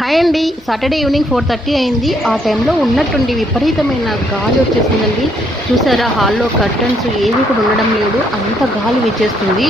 Hi అండి. Saturday evening four thirty అయింది. ఆ టైంలో ఉన్నట్టుండి విపరీతమైన గాలి వచ్చేసిందండి. చూసారా హాల్లో కర్టన్స్ ఏవి కూడా ఉండడం లేదు. అంత గాలి వచ్చేస్తుంది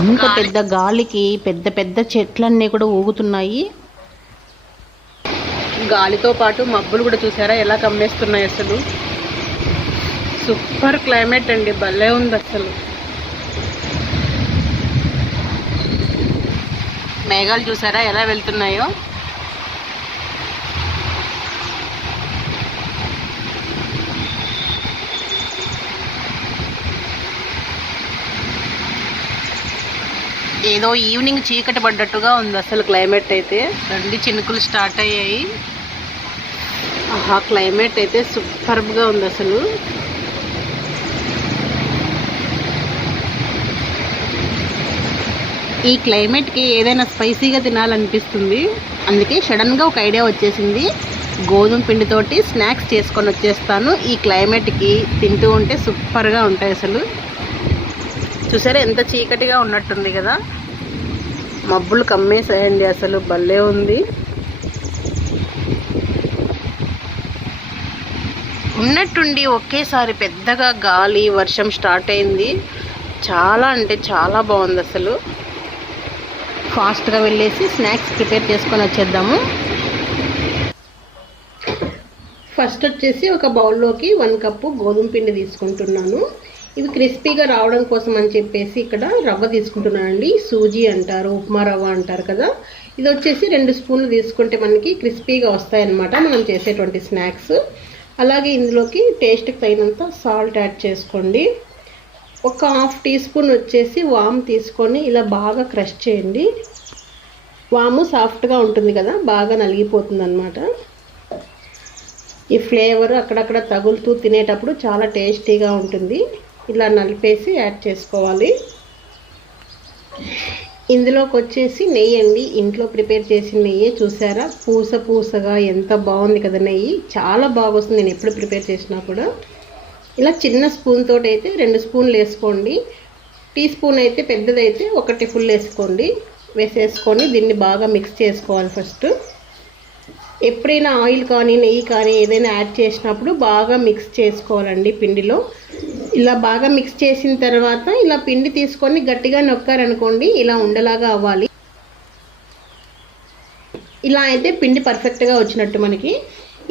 అంత పెద్ద గాలికి పెద్ద పెద్ద చెట్లన్నీ కూడా ఊగుతున్నాయి. గాలితో పాటు మబ్బులు కూడా చూసారా ఎలా కమ్మేస్తున్నాయి అసలు. సూపర్ క్లైమేట్ అండి భలే ఉంది అసలు. మేఘాలు చూసారా ఎలా వెళ్తున్నాయో. ఏదో ఈవినింగ్ చీకటి పడ్డట్టుగా ఉంది అసలు క్లైమేట్ అయితే. రండి చినుకులు స్టార్ట్ అయ్యాయి. ఆహా క్లైమేట్ అయితే సూపర్గా ఉంది అసలు. ఈ క్లైమేట్కి ఏదైనా స్పైసీగా తినాలనిపిస్తుంది. అందుకే సడన్గా ఒక ఐడియా వచ్చేసింది. గోధుమ పిండితోటి స్నాక్స్ చేసుకొని వచ్చేస్తాను. ఈ క్లైమేట్కి తింటూ ఉంటే సూపర్గా ఉంటాయి అసలు. చూసారా? ఎంత చీకటిగా ఉన్నట్టుంది కదా. మబ్బులు కమ్మేసాయండి అసలు. భలే ఉంది. ఉన్నట్టుండి ఒకేసారి పెద్దగా గాలి వర్షం స్టార్ట్ అయింది. చాలా అంటే చాలా బాగుంది అసలు. ఫాస్ట్గా వెళ్ళేసి స్నాక్స్ ప్రిపేర్ చేసుకొని వచ్చేద్దాము. ఫస్ట్ వచ్చేసి ఒక బౌల్లోకి వన్ కప్పు గోధుమ పిండి తీసుకుంటున్నాను. ఇవి క్రిస్పీగా రావడం కోసం అని చెప్పేసి ఇక్కడ రవ్వ తీసుకుంటున్నానండి. సూజీ అంటారు ఉప్మా రవ్వ అంటారు కదా. ఇది వచ్చేసి రెండు స్పూన్లు తీసుకుంటే మనకి క్రిస్పీగా వస్తాయన్నమాట. మనం చేసేటువంటి స్నాక్స్. అలాగే ఇందులోకి టేస్ట్కి తగినంత సాల్ట్ యాడ్ చేసుకోండి. ఒక హాఫ్ టీ స్పూన్ వచ్చేసి వామ్ తీసుకొని ఇలా బాగా క్రష్ చేయండి. వాము సాఫ్ట్గా ఉంటుంది కదా బాగా నలిగిపోతుంది అనమాట ఈ ఫ్లేవర్ అక్కడక్కడ తగులుతూ తినేటప్పుడు చాలా టేస్టీగా ఉంటుంది. ఇలా నలిపేసి యాడ్ చేసుకోవాలి. ఇందులోకి వచ్చేసి నెయ్యి అండి. ఇంట్లో ప్రిపేర్ చేసిన నెయ్యి చూసారా? పూస పూసగా ఎంత బాగుంది కదా నెయ్యి. చాలా బాగా వస్తుంది నేను ఎప్పుడు ప్రిపేర్ చేసినా కూడా. ఇలా చిన్న స్పూన్ తోటి అయితే రెండు స్పూన్లు వేసుకోండి. టీ స్పూన్ అయితే పెద్దదైతే ఒకటి ఫుల్ వేసుకోండి. వేసేసుకొని దీన్ని బాగా మిక్స్ చేసుకోవాలి ఫస్ట్. ఎప్పుడైనా ఆయిల్ కానీ నెయ్యి కానీ ఏదైనా యాడ్ చేసినప్పుడు బాగా మిక్స్ చేసుకోవాలండి పిండిలో. ఇలా బాగా మిక్స్ చేసిన తర్వాత ఇలా పిండి తీసుకొని గట్టిగా నొక్కారనుకోండి ఇలా ఉండలాగా అవ్వాలి. ఇలా అయితే పిండి పర్ఫెక్ట్గా వచ్చినట్టు మనకి.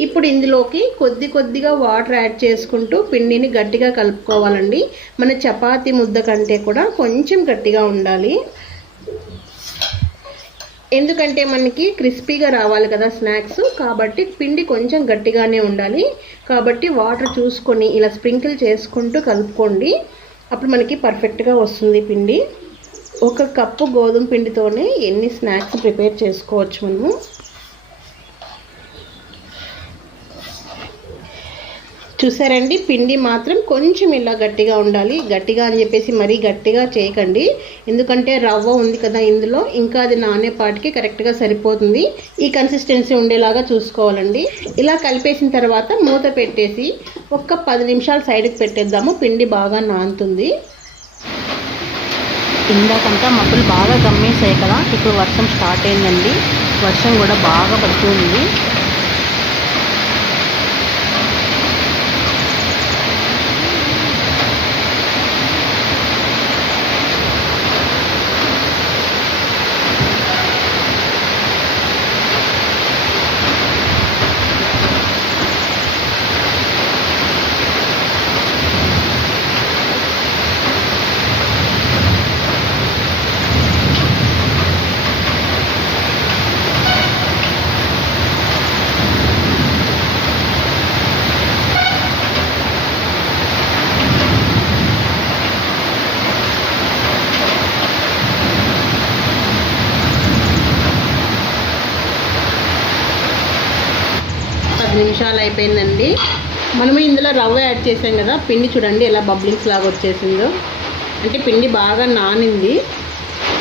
ఇప్పుడు ఇందులోకి కొద్ది కొద్దిగా వాటర్ యాడ్ చేసుకుంటూ పిండిని గట్టిగా కలుపుకోవాలండి. మన చపాతీ ముద్ద కంటే కూడా కొంచెం గట్టిగా ఉండాలి. ఎందుకంటే మనకి క్రిస్పీగా రావాలి కదా స్నాక్స్ కాబట్టి పిండి కొంచెం గట్టిగానే ఉండాలి. కాబట్టి వాటర్ చూసుకొని ఇలా స్ప్రింకిల్ చేసుకుంటూ కలుపుకోండి. అప్పుడు మనకి పర్ఫెక్ట్గా వస్తుంది పిండి. ఒక కప్పు గోధుమ పిండితోనే ఎన్ని స్నాక్స్ ప్రిపేర్ చేసుకోవచ్చు మనము? చూసారండి? పిండి మాత్రం కొంచెం ఇలా గట్టిగా ఉండాలి. గట్టిగా అని చెప్పేసి మరీ గట్టిగా చేయకండి. ఎందుకంటే రవ్వ ఉంది కదా ఇందులో. ఇంకా అది నానేపాటికి కరెక్ట్గా సరిపోతుంది. ఈ కన్సిస్టెన్సీ ఉండేలాగా చూసుకోవాలండి. ఇలా కలిపేసిన తర్వాత మూత పెట్టేసి ఒక్క పది నిమిషాలు సైడ్కి పెట్టేద్దాము. పిండి బాగా నానుతుంది. ఇందాకంతా మబ్బులు బాగా గమ్మేసాయి కదా. ఇప్పుడు వర్షం స్టార్ట్ అయిందండి. వర్షం కూడా బాగా పడుతుంది పది నిమిషాలు అయిపోయిందండి. మనము ఇందులో రవ్వ యాడ్ చేసాం కదా పిండి చూడండి ఎలా బబ్లింగ్స్ లాగా వచ్చేసిందో. అంటే పిండి బాగా నానింది.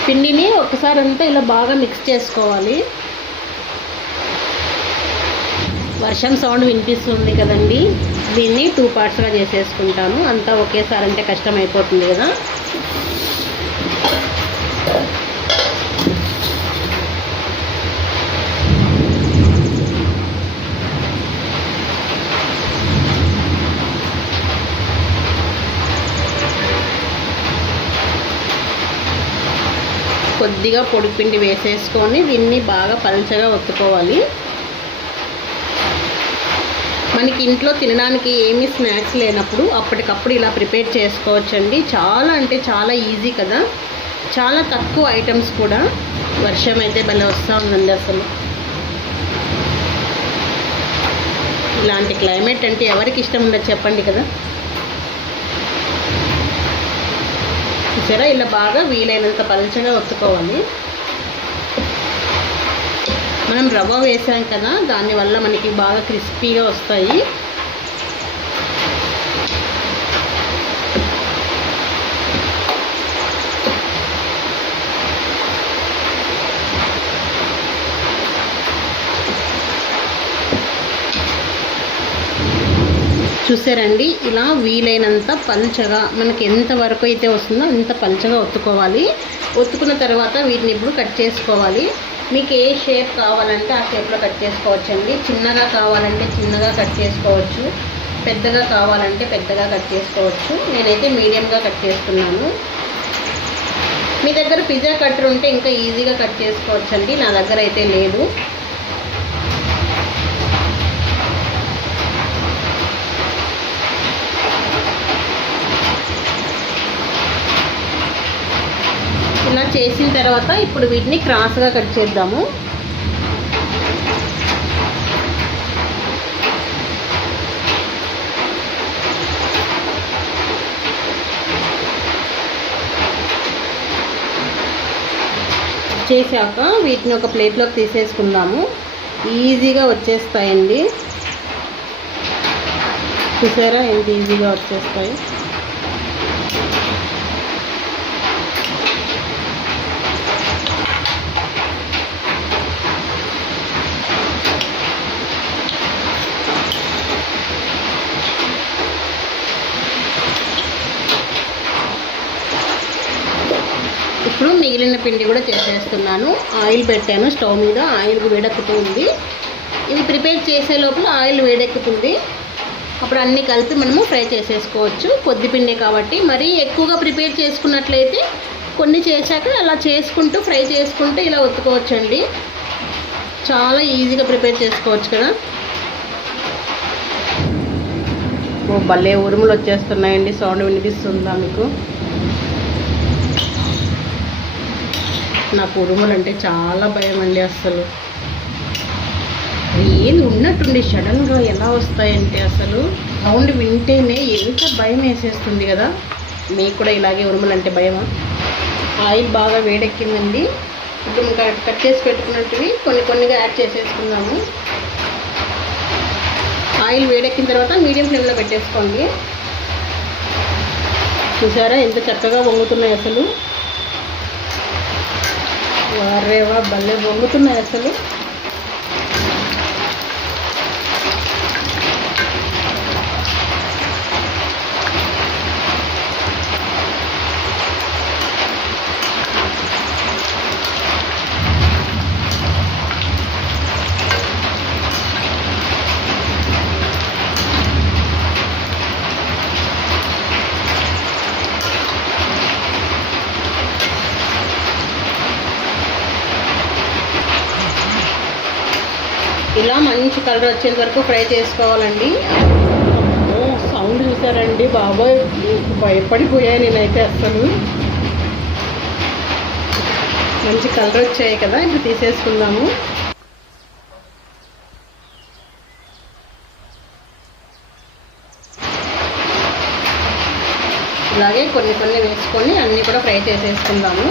పిండిని ఒకసారి అంతా ఇలా బాగా మిక్స్ చేసుకోవాలి. వర్షం సౌండ్ వినిపిస్తుంది కదండి. దీన్ని టూ పార్ట్స్గా చేసేసుకుంటాను. అంతా ఒకేసారి అంటే కష్టం అయిపోతుంది కదా. కొద్దిగా పొడి పిండి వేసేసుకొని దీన్ని బాగా పల్చగా ఒత్తుకోవాలి. మనకి ఇంట్లో తినడానికి ఏమీ స్నాక్స్ లేనప్పుడు అప్పటికప్పుడు ఇలా ప్రిపేర్ చేసుకోవచ్చండి. చాలా అంటే చాలా ఈజీ కదా. చాలా తక్కువ ఐటమ్స్ కూడా వర్షం అయితే భలే వస్తూ ఉందండి అసలు. ఇలాంటి క్లైమేట్ అంటే ఎవరికి ఇష్టం ఉండదు చెప్పండి కదా. చూసారా? ఇలా బాగా వీలైనంత పలచగా ఒత్తుకోవాలి. మనం రవ్వ వేసాం కదా దానివల్ల మనకి బాగా క్రిస్పీగా వస్తాయి. చూసారండి? ఇలా వీలైనంత పల్చగా మనకి ఎంత వరకు అయితే వస్తుందో అంత పల్చగా ఒత్తుకోవాలి. ఒత్తుకున్న తర్వాత వీటిని ఇప్పుడు కట్ చేసుకోవాలి. మీకు ఏ షేప్ కావాలంటే ఆ షేప్లో కట్ చేసుకోవచ్చండి. చిన్నగా కావాలంటే చిన్నగా కట్ చేసుకోవచ్చు. పెద్దగా కావాలంటే పెద్దగా కట్ చేసుకోవచ్చు. నేనైతే మీడియంగా కట్ చేస్తున్నాను. మీ దగ్గర పిజ్జా కట్టర్ ఉంటే ఇంకా ఈజీగా కట్ చేసుకోవచ్చండి. నా దగ్గర అయితే లేదు. చేసిన తర్వాత ఇప్పుడు వీటిని క్రాస్గా కట్ చేద్దాము. చేశాక వీటిని ఒక ప్లేట్లోకి తీసేసుకుందాము. ఈజీగా వచ్చేస్తాయండి. చూసారా ఎంత ఈజీగా వచ్చేస్తాయి? ఇప్పుడు మిగిలిన పిండి కూడా చేసేస్తున్నాను. ఆయిల్ పెట్టాను స్టవ్ మీద. ఆయిల్ వేడెక్కుతుంది. ఇది ప్రిపేర్ చేసే లోపల ఆయిల్ వేడెక్కుతుంది. అప్పుడు అన్నీ కలిపి మనము ఫ్రై చేసేసుకోవచ్చు. కొద్ది పిండి కాబట్టి మరీ ఎక్కువగా ప్రిపేర్ చేసుకున్నట్లయితే కొన్ని చేశాక అలా చేసుకుంటూ ఫ్రై చేసుకుంటూ ఇలా ఒత్తుకోవచ్చండి. చాలా ఈజీగా ప్రిపేర్ చేసుకోవచ్చు కదా. ఓ భలే ఉరుములు వచ్చేస్తున్నాయండి. సౌండ్ వినిపిస్తుందా మీకు? నాకు ఉరుములు అంటే చాలా భయం అండి అసలు. ఏది ఉన్నట్టుండి సడన్గా ఎలా వస్తాయంటే అసలు సౌండ్ వింటేనే ఎంత భయం వేసేస్తుంది కదా. మీకు కూడా ఇలాగే ఉరుములు అంటే భయమా? ఆయిల్ బాగా వేడెక్కిందండి. ఇప్పుడు ఇంకా కట్ చేసి పెట్టుకున్నట్టువి కొన్ని కొన్నిగా యాడ్ చేసేసుకుందాము. ఆయిల్ వేడెక్కిన తర్వాత మీడియం ఫ్లేమ్లో పెట్టేసుకోండి. చూసారా ఎంత చక్కగా వంగుతున్నాయి అసలు. వారేవా భలే పొంగుతున్నాయి అసలు. ఇలా మంచి కలర్ వచ్చేంత వరకు ఫ్రై చేసుకోవాలండి. సౌండ్ చూసారండి బాబాయ్. భయపడిపోయాయి నేనైతే అస్సలు. మంచి కలర్ వచ్చాయి కదా ఇప్పుడు తీసేసుకుందాము. ఇలాగే కొన్ని కొన్ని వేసుకొని అన్నీ కూడా ఫ్రై చేసేసుకుందాము.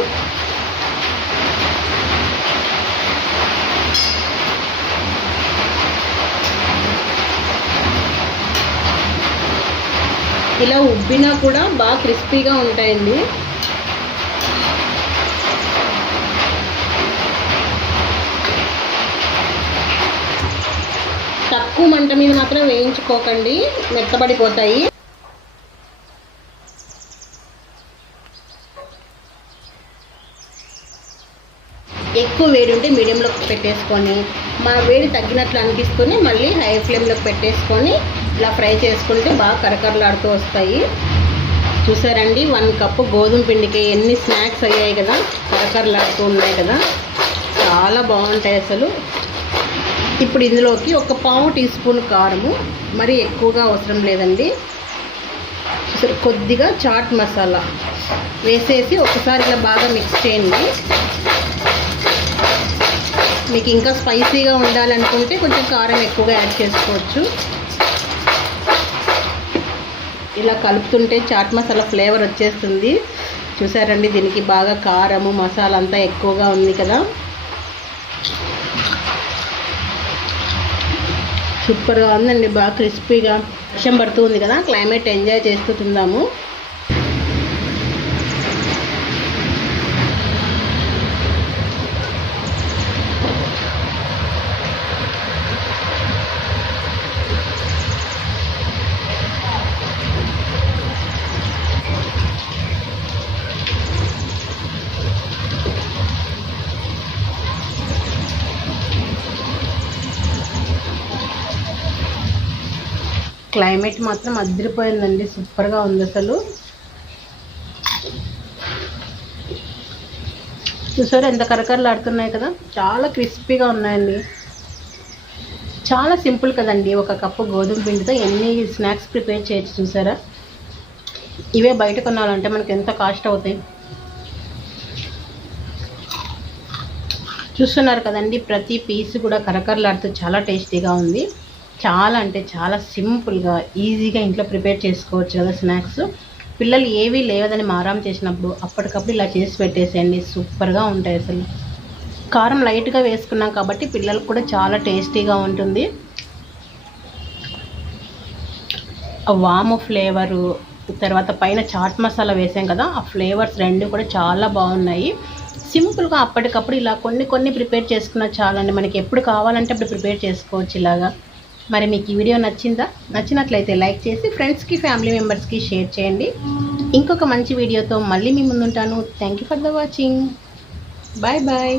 ఇలా ఉబ్బినా కూడా బాగా క్రిస్పీగా ఉంటాయండి. తక్కువ మంట మీద మాత్రం వేయించుకోకండి మెత్తబడిపోతాయి. ఎక్కువ వేడి ఉంటే మీడియంలోకి పెట్టేసుకొని మా వేడి తగ్గినట్లు అనిపిస్తుంది మళ్ళీ హై ఫ్లేమ్లోకి పెట్టేసుకొని ఇలా ఫ్రై చేసుకుంటే బాగా కరకరలాడుతూ వస్తాయి. చూసారండి వన్ కప్పు గోధుమ పిండికి ఎన్ని స్నాక్స్ అయ్యాయి కదా కరకరలాడుతూ ఉన్నాయి కదా. చాలా బాగుంటాయి అసలు. ఇప్పుడు ఇందులోకి ఒక పావు టీ స్పూన్ కారము మరి ఎక్కువగా అవసరం లేదండి. కొద్దిగా చాట్ మసాలా వేసేసి ఒకసారి ఇలా బాగా మిక్స్ చేయండి. మీకు ఇంకా స్పైసీగా ఉండాలనుకుంటే కొంచెం కారం ఎక్కువగా యాడ్ చేసుకోవచ్చు. ఇలా కలుపుతుంటే చాట్ మసాలా ఫ్లేవర్ వచ్చేస్తుంది. చూసారండి దీనికి బాగా కారము మసాలా అంతా ఎక్కువగా ఉంది కదా. సూపర్గా ఉందండి బాగా క్రిస్పీగా వర్షం పడుతుంది కదా క్లైమేట్ ఎంజాయ్ చేస్తూ తిందాము. క్లైమేట్ మాత్రం అదిరిపోయిందండి. సూపర్గా ఉంది అసలు. చూసారు ఎంత కరకరలాడుతున్నాయి కదా. చాలా క్రిస్పీగా ఉన్నాయండి. చాలా సింపుల్ కదండి. ఒక కప్పు గోధుమ పిండితో ఎన్ని స్నాక్స్ ప్రిపేర్ చేయొచ్చు చూసారా? ఇవే బయట కొనాలంటే మనకి ఎంత కాస్ట్ అవుతాయి? చూస్తున్నారు కదండి ప్రతి పీస్ కూడా కరకరలాడుతూ చాలా టేస్టీగా ఉంది. చాలా అంటే చాలా సింపుల్గా ఈజీగా ఇంట్లో ప్రిపేర్ చేసుకోవచ్చు కదా స్నాక్స్. పిల్లలు ఏవీ లేవదని మారాం చేసినప్పుడు అప్పటికప్పుడు ఇలా చేసి పెట్టేసేయండి. సూపర్గా ఉంటాయి అసలు. కారం లైట్గా వేసుకున్నాం కాబట్టి పిల్లలకు కూడా చాలా టేస్టీగా ఉంటుంది. ఆ వాము ఫ్లేవరు తర్వాత పైన చాట్ మసాలా వేసాం కదా ఆ ఫ్లేవర్స్ రెండు కూడా చాలా బాగున్నాయి. సింపుల్గా అప్పటికప్పుడు ఇలా కొన్ని కొన్ని ప్రిపేర్ చేసుకున్న చాలండి. మనకి ఎప్పుడు కావాలంటే అప్పుడు ప్రిపేర్ చేసుకోవచ్చు ఇలాగా. మరి మీకు ఈ వీడియో నచ్చిందా? నచ్చినట్లయితే లైక్ చేసి ఫ్రెండ్స్కి ఫ్యామిలీ మెంబర్స్కి షేర్ చేయండి. ఇంకొక మంచి వీడియోతో మళ్ళీ మీ ముందుంటాను. Thank you for the watching bye bye